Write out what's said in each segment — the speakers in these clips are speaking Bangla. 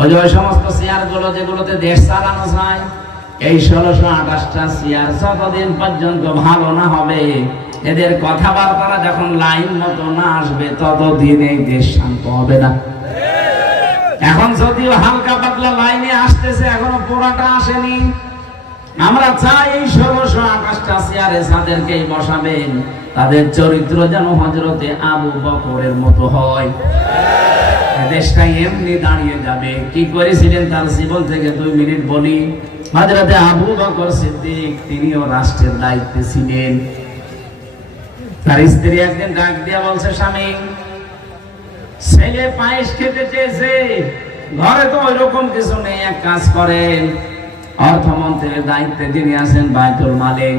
ওই সমস্ত চেয়ার গুলো যেগুলোতে দেশ চালানো যায়, এই 1628টা চেয়ার যতদিন পর্যন্ত ভালো না হবে, এদের কথাবার্তা যখন লাইন মতো না আসবে, ততদিন এই দেশ শান্ত হবে না। এখন যদিও হালকা পাতলা লাইনে আসতেছে, এখনো পুরাটা আসেনি। আমরা চাই এই 1628টা চেয়ারে যাদেরকে বসাবেন, তাদের চরিত্র যেন হযরতে আবু বকরের মতো হয়। দেশটা এমনি দাঁড়িয়ে যাবে। কি করেছিলেন তার জীবন থেকে 2 মিনিট বলি। হযরতে আবু বকর সিদ্দিক, তিনিও রাষ্ট্রের দায়িত্বে ছিলেন। তার স্ত্রী একদিন ডাক দিয়া বলছে, স্বামী, ছেলে পায়েস খেতে চেয়েছে, ঘরে তো ওইরকম কিছু নেই, এক কাজ করেন, অর্থমন্ত্রীর দায়িত্বে যিনি আছেন বাইতুল মালে,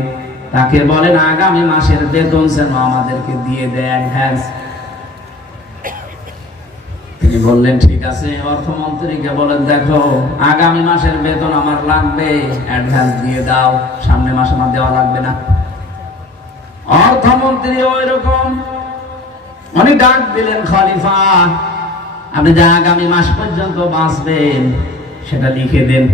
তাকে বলেন আগামী মাসের বেতন যেন আমাদেরকে দিয়ে দেয় অ্যাডভান্স। তিনি বললেন ঠিক আছে। অর্থমন্ত্রীকে বলেন, দেখো আগামী মাসের বেতন আমার লাগবে, অ্যাডভান্স দিয়ে দাও, সামনের মাসে আমার দেওয়া লাগবে না। অর্থমন্ত্রী ওই রকম, উনি ডাক দিলেন, খলিফা, আপনি যে আগামী মাস পর্যন্ত বাঁচবেন সেটা লিখে দেন,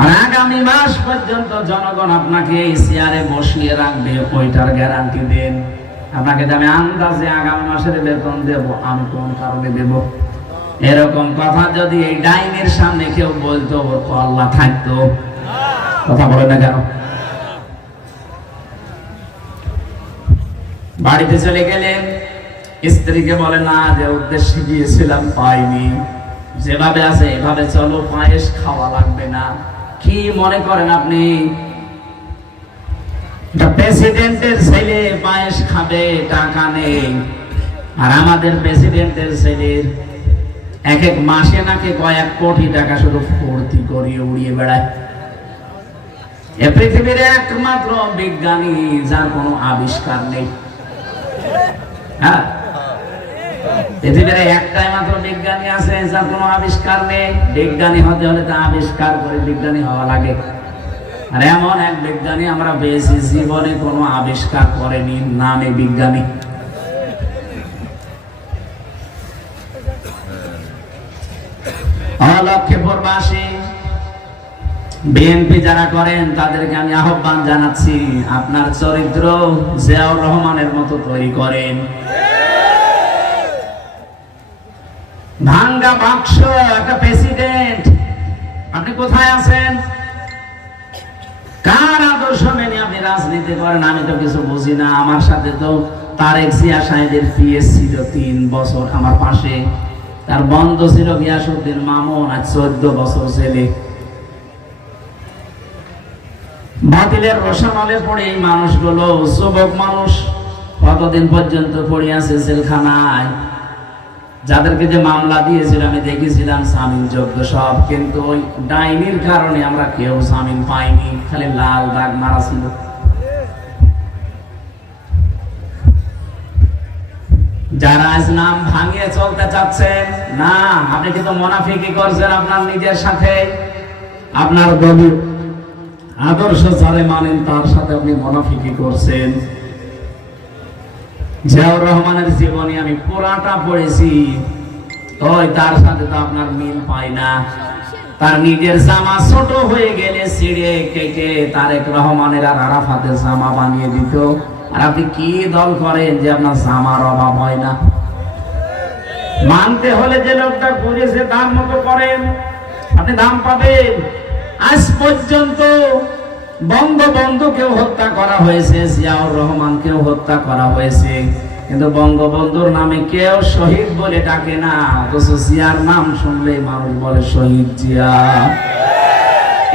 আর আগামী মাস পর্যন্ত জনগণ আপনাকে এই চেয়ারে বসিয়ে রাখবে, ওইটার গ্যারান্টি দেন। আপনাকে আমি আন্দাজে আগামী মাসের বেতন দেব, আমি কোন কারণে দেব। এরকম কথা যদি এই ডাইনের সামনে কেউ বলতো, তো আল্লাহ থাকতো। কথা বলে না কেন? বাড়িতে চলে গেলেন, স্ত্রীকে বলে, না, যে উদ্দেশ্যে গিয়েছিলাম পাইনি, যেভাবে আছে এভাবে চলো, পায়েস খাওয়া লাগবে না। কি মনে করেন আপনি, প্রেসিডেন্টের ছেলে পায়েস খাবে, টাকা নেই, আর আমাদের প্রেসিডেন্টের ছেলের এক এক মাসে নাকি কয়েক কোটি টাকা শুধু ফুর্তি করিয়ে উড়িয়ে বেড়ায়। এ পৃথিবীর একমাত্র বিজ্ঞানী যার কোনো আবিষ্কার নেই। হ্যাঁ, পৃথিবীর একটাই মাত্র বিজ্ঞানী আছে যার কোনো আবিষ্কার নেই। বিজ্ঞানী হতে হলে তা আবিষ্কার করে বিজ্ঞানী হওয়া লাগে। আর এমন এক বিজ্ঞানী আমরা পেয়েছি, জীবনে কোনো আবিষ্কার করেনি, নামে বিজ্ঞানী। লক্ষ্মীপুরবাসী, বিএনপি যারা করেন তাদেরকে আমি আহ্বান জানাচ্ছি, আপনার চরিত্র জিয়াউর রহমানের মতো তৈরি করেন। ভাঙ্গা বাক্স একটা প্রেসিডেন্ট, আপনি কোথায় আছেন? কার আদর্শ মেনে আপনি রাজনীতি করেন? আমি তো কিছু বুঝি না। আমার সাথে তো তারেক জিয়া সাহেবের পিএস ছিল 3 বছর আমার পাশে, তার বন্ধ ছিল গিয়াসউদ্দিন মামুন, আজ 14 বছর ছেলে। বাতিলের রসানলে পড়ে এই মানুষগুলো, যুবক মানুষ, কতদিন পর্যন্ত পড়ে আছে জেলখানায়। যাদেরকে যে মামলা দিয়েছিল আমি দেখেছিলাম জামিন যোগ্য সব, কিন্তু ওই ডাইনির কারণে আমরা কেউ জামিন পাইনি, খালি লাল দাগ মারা ছিল। যারা আজ নাম ভাঙিয়ে চলতে চাচ্ছেন, না, আপনি কিন্তু মুনাফিকি করছেন আপনার নিজের সাথে। আপনার দলীয় আদর্শ যারা মানেন তার সাথে আপনি মুনাফিকি করছেন। জিয়াউর রহমানের জীবনী আমি পুরাটা পড়েছি, ওই তার সাথে তো আপনার মিল পাই না। তার নিজের জামা ছোট হয়ে গেলে ছিঁড়ে কেটে তারেক রহমানের আর আরাফাতের জামা বানিয়ে দিত। আর আপনি কি দল করেন যে আপনার জামার অভাব হয় না? মানতে হলে যে লোকটা করেছে তার মতো করেন, আপনি দাম পাবেন। আজ পর্যন্ত বঙ্গবন্ধুকেও হত্যা করা হয়েছে, জিয়াউর রহমানকেও হত্যা করা হয়েছে, কিন্তু বঙ্গবন্ধুর নামে কেউ শহীদ বলে ডাকে না, অথচ জিয়ার নাম শুনলে মানুষ বলে শহীদ জিয়া।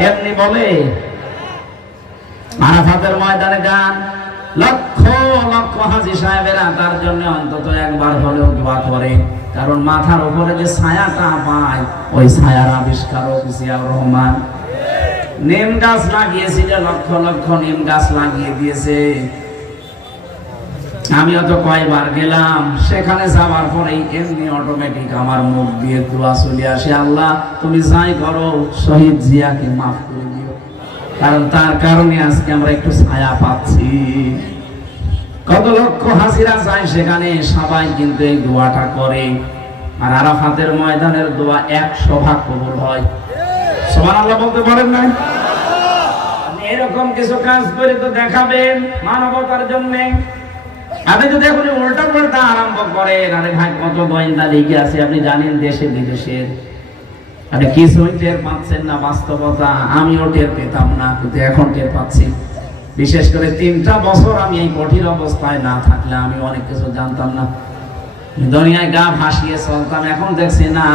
এমনি বলে। আরাফাতের ময়দানে যান, লক্ষ লক্ষ হাজী সাহেবেরা তার জন্য অন্তত একবার হলেও দোয়া করে, কারণ মাথার উপরে যে ছায়াটা পায়, ওই ছায়ার আবিষ্কারক জিয়াউর রহমান। নিম গাছ লাগিয়েছিল, লক্ষ লক্ষ নিম গাছ লাগিয়ে দিয়েছে। আমিও তো কয়বার গেলাম, সেখানে যাওয়ার পরেই এমনি অটোমেটিক আমার মুখ দিয়ে দোয়া চলে আসে, আল্লাহ তুমি যাই করো শহীদ জিয়াকে মাফ করে দিও, কারণ তার কারণে আজকে আমরা একটু ছায়া পাচ্ছি। কত লক্ষ হাজিরা যায় সেখানে, সবাই কিন্তু এই দোয়াটা করে। আর আরাফাতের ময়দানের দোয়া 100 ভাগ কবুল হয়। সুবহানাল্লাহ বলতে পারেন না? এরকম কিছু কাজ করে তো দেখাবেন মানবতার জন্য। আপনি যদি এখন উল্টা পাল্টা আরম্ভ করেন, আরে ভাই কত গোয়েন্দা লিগে আছে আপনি জানেন দেশে বিদেশের, আপনি কিছুই টের পাচ্ছেন না বাস্তবতা। আমিও টের পেতাম না, কিন্তু এখন টের পাচ্ছি। বিশেষ করে 3টা বছর আমি এই কঠিন অবস্থায় না থাকলে আমি অনেক কিছু জানতাম না। দুনিয়ায় গা ভাসিয়ে চলতাম, এখন দেখছি না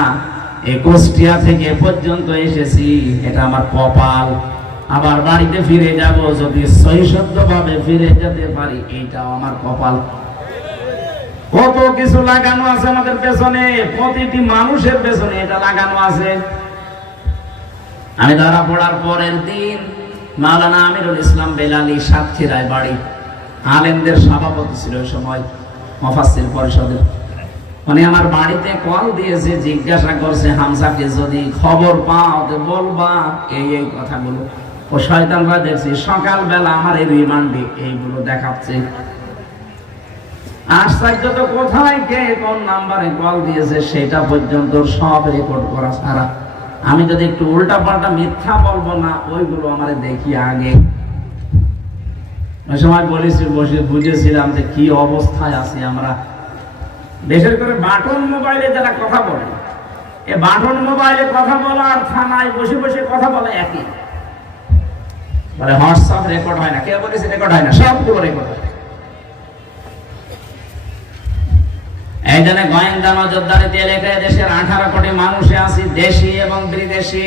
এই কুষ্টিয়া থেকে পর্যন্ত এসেছি, এটা আমার কপাল। আবার বাড়িতে ফিরে যাব, যদি সহিষ্ণুভাবে ফিরে যেতে পারি, এইটাও আমার কপাল। কত কিছু লাগানো আছে আমাদের পেছনে, প্রতিটি মানুষের পেছনে এটা লাগানো আছে। আমি ধরা পড়ার পরের দিন মাওলানা আমিরুল ইসলাম বেলালী সাতক্ষীরায় বাড়ি, আলেমদের সভাপতি ছিল ওই সময় মুফাসসির পরিষদের। মানে আমার বাড়িতে কল দিয়েছে, জিজ্ঞাসা করছে হামজাকে যদি খবর পাও তো বলবা এই এই কথাগুলো। ও শয়তানরা দেখছি সকালবেলা আমার এই রিমান্ডে এইগুলো দেখাচ্ছে। আশ্চর্য তো, কোথায় কে কোন নাম্বারে কল দিয়েছে সেটা পর্যন্ত সব রেকর্ড করা ছাড়া। আমি যদি একটু উল্টা পাল্টা মিথ্যা বলবো না, ওইগুলো আমার দেখি আগে। ওই সময় বলেছি, বসে বুঝেছিলাম যে কি অবস্থায় আছি আমরা। বিশেষ করে বাটন মোবাইলে যারা কথা বলে, এ বাটন মোবাইলে কথা বলা আর থানায় বসে বসে কথা বলা একই। বলে হোয়াটসঅ্যাপ রেকর্ড হয় না, কে বলেছে রেকর্ড হয় না? সবগুলো রেকর্ড হয়। এই জন্য গোয়েন্দা নজরদারিতে এলাকায় দেশের 18 কোটি মানুষে আছি, দেশি এবং বিদেশি।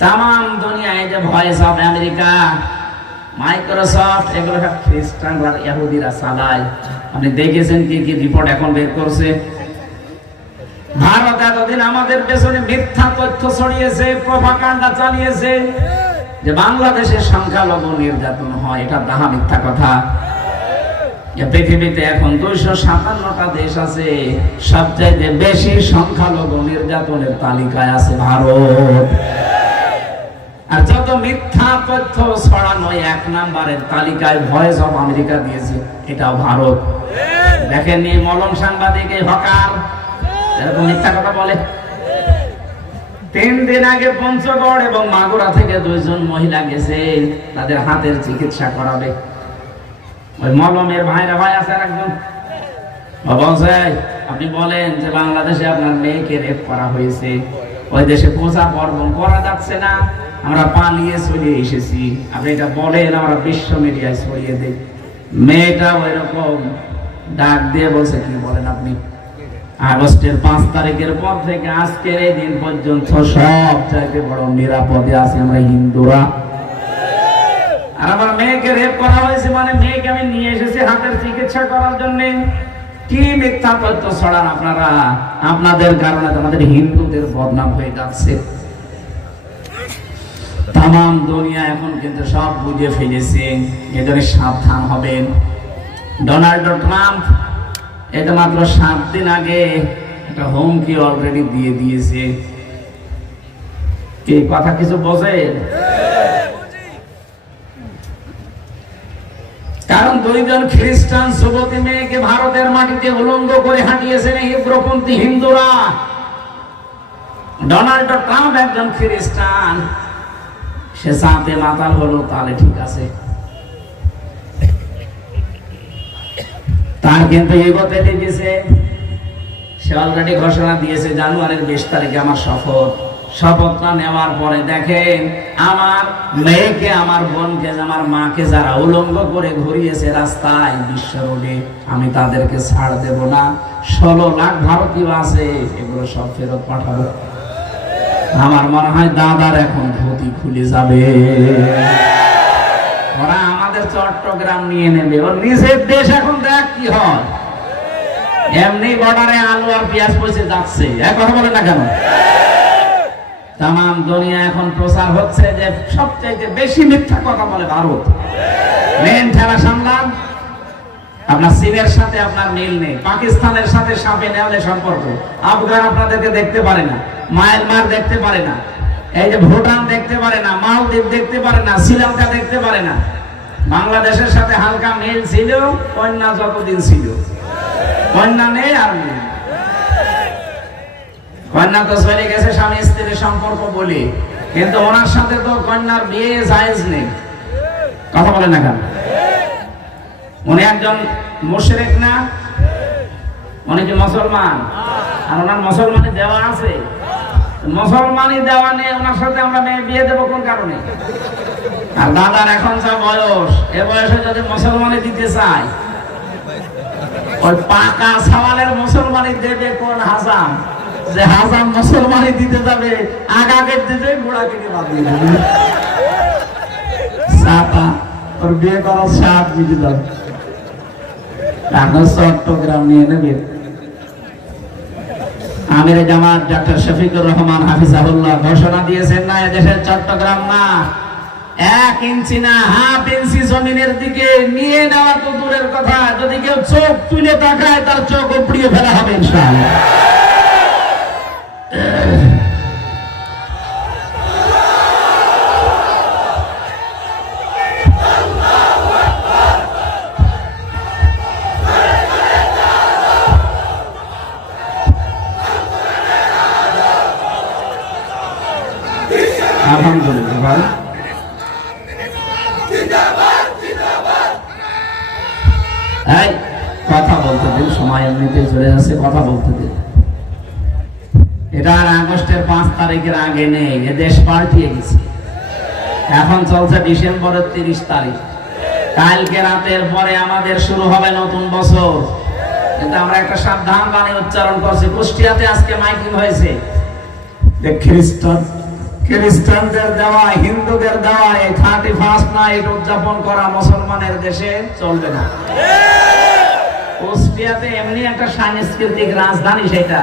তামাম দুনিয়ায় যে ভয়েস অফ আমেরিকা, মাইক্রোসফট, এগুলো সব খ্রিস্টানরা ইহুদিরা চালায়। আপনি দেখেছেন কি কি রিপোর্ট এখন বের করছে। ভারত এতদিন আমাদের পেছনে মিথ্যা তথ্য ছড়িয়েছে, প্রপাগান্ডা চালিয়েছে যে বাংলাদেশের সংখ্যালঘু নির্যাতন হয়, এটা দাহা মিথ্যা কথা। পৃথিবীতে এখন 257টা দেশ আছে, সবচেয়ে বেশি সংখ্যালঘু নির্যাতনের তালিকায় আছে ভারত। আর যত মিথ্যা তথ্য ছড়ানো 1 নম্বরের তালিকায় ভয়েস অফ আমেরিকা দিয়েছে, এটাও ভারত। দেখেননি মলম সাংবাদিক হকার এরকম মিথ্যা কথা বলে। 3 দিন আগে পঞ্চগড় এবং মাগুরা থেকে 2 জন মহিলা গেছে তাদের হাতের চিকিৎসা করাবে। ওই মলমের ভাইরা ভাই আছে একজন, বলছে আপনি বলেন যে বাংলাদেশে আপনার মেয়েকে রেপ করা হয়েছে, ওই দেশে পূজা পার্বণ করা যাচ্ছে না, আমরা পালিয়ে চলে এসেছি, আপনি এটা বলেন, আমরা বিশ্ব মিডিয়ায় ছড়িয়ে দিই। মেয়েটা ওই রকম ডাক দিয়ে বলছে, কি বলেন আপনি? আগস্টের 5 তারিখের পর থেকে আজকের এই দিন পর্যন্ত সব চাইতে বড় নিরাপদে আছি আমরা হিন্দুরা। আর আমার মেয়েকে রেপ করা হয়েছে, মানে মেয়েকে আমি নিয়ে এসেছি হাতের চিকিৎসা করার জন্য। কি মিথ্যা তথ্য ছড়ান আপনারা! আপনাদের কারণে আমাদের হিন্দুদের বদনাম হয়ে যাচ্ছে। তামাম দুনিয়া এখন কিন্তু সব বুঝে ফেলেছে, এদের সাবধান হবেন। ডোনাল্ড ট্রাম্প এটা মাত্র 7 দিন আগে একটা হুমকি অলরেডি দিয়ে দিয়েছে। এই কথা কিছু বোঝেন? কারণ 2 জন খ্রিস্টান যুবতী মেয়েকে ভারতের মাটিতে উলঙ্গ করে হাঁটিয়েছেন এই উগ্রপন্থী হিন্দুরা। ডোনাল্ড ট্রাম্প একজন খ্রিস্টান, সে সাথে মাতাল হলো, তাহলে ঠিক আছে। তার কিন্তু এগোতে লেগেছে। সে অলরেডি ঘোষণা দিয়েছে জানুয়ারির 20 তারিখে আমার শপথটা নেওয়ার পরে দেখেন আমার মেয়েকে, আমার বোনকে, আমার মাকে যারা উলঙ্গ করে ঘুরিয়েছে রাস্তায় বিশ্ব রোডে, আমি তাদেরকে ছাড় দেব না। 16 লাখ ভারতীয় আছে, এগুলো সব ফেরত পাঠাবো। আমার মনে হয় দাদার এখন ধুতি খুলে যাবে। ওরা আমাদের চট্টগ্রাম নিয়ে নেবে, ওর নিজের দেশ এখন দেখ কি হয়। এমনি বর্ডারে আলু আর পেঁয়াজ পয়সা যাচ্ছে, এক কথা বলে না কেন? তামাম দুনিয়া এখন প্রচার হচ্ছে যে সবচেয়ে বেশি মিথ্যা কথা বলে ভারত। মেন ঠেলা সামলান। আপনার চীনের সাথে আপনার মিল নেই, পাকিস্তানের সাথে সাপে নেওয়ালে সম্পর্ক, আফগান আপনাদেরকে দেখতে পারে না, মায়ানমার দেখতে পারে না, এই যে ভুটান দেখতে পারে না, মালদ্বীপ দেখতে পারে না, শ্রীলঙ্কা দেখতে পারে না। বাংলাদেশের সাথে হালকা মিল ছিল, কন্যা যতদিন ছিল, কন্যা নেই আর নেই। কন্যা তো চলে গেছে স্বামী স্ত্রীর সম্পর্ক বলে, কিন্তু ওনার সাথে তো কন্যার বিয়ে জায়েজ নেই। কথা বলে না কেন? উনি একজন মুশরিক না? উনি কি মুসলমান? আর ওনার মুসলমানি দেওয়া আছে। মুসলমানি দেওয়া নেই, ওনার সাথে আমরা মেয়ে বিয়ে দেবো কোন কারণে? আর দাদার এখন যা বয়স, এ বয়সে যদি মুসলমানি দিতে চায়, ওই পাকা সওয়ালের মুসলমানি দেবে কোন হাসান? যে হাসান মুসলমানি দিতে যাবে, আগা কেটে দিতে গোড়া কেটে বাদ দিয়ে দেবে। সাতা ওর বিয়ে করার সাত মিটে যাবে। চট্টগ্রাম নিয়ে নেবে। আমির জামাত ডক্টর শফিকুর রহমান হাফিজাহুল্লাহ ঘোষণা দিয়েছেন না, এদেশের চট্টগ্রাম না, 1 ইঞ্চি না, হাফ ইঞ্চি জমিনের দিকে নিয়ে নেওয়া তো দূরের কথা, যদি কেউ চোখ তুলে তাকায় তার চোখ উপড়িয়ে ফেলা হবে ইনশাআল্লাহ। আলহামদুলিল্লাহ ভাই। এই কথা বলতে দিন, সময় এমনিতে চলে যাচ্ছে, কথা বলতে দিন। এটা আর আগস্টের 5 তারিখের আগে নেই, এ দেশ পাল্টিয়ে গেছে। এখন চলছে ডিসেম্বরের 30 তারিখ। কালকে রাতের পরে আমাদের শুরু হবে নতুন বছর। কিন্তু আমরা একটা সাবধান বাণী উচ্চারণ করছি। কুষ্টিয়াতে আজকে মাইকিং হয়েছে, যে খ্রিস্টানদের দেওয়া, হিন্দুদের দেওয়া এই 31st নাইট উদযাপন করা মুসলমানের দেশে চলবে না। কুষ্টিয়াতে এমনি একটা সাংস্কৃতিক রাজধানী, সেটা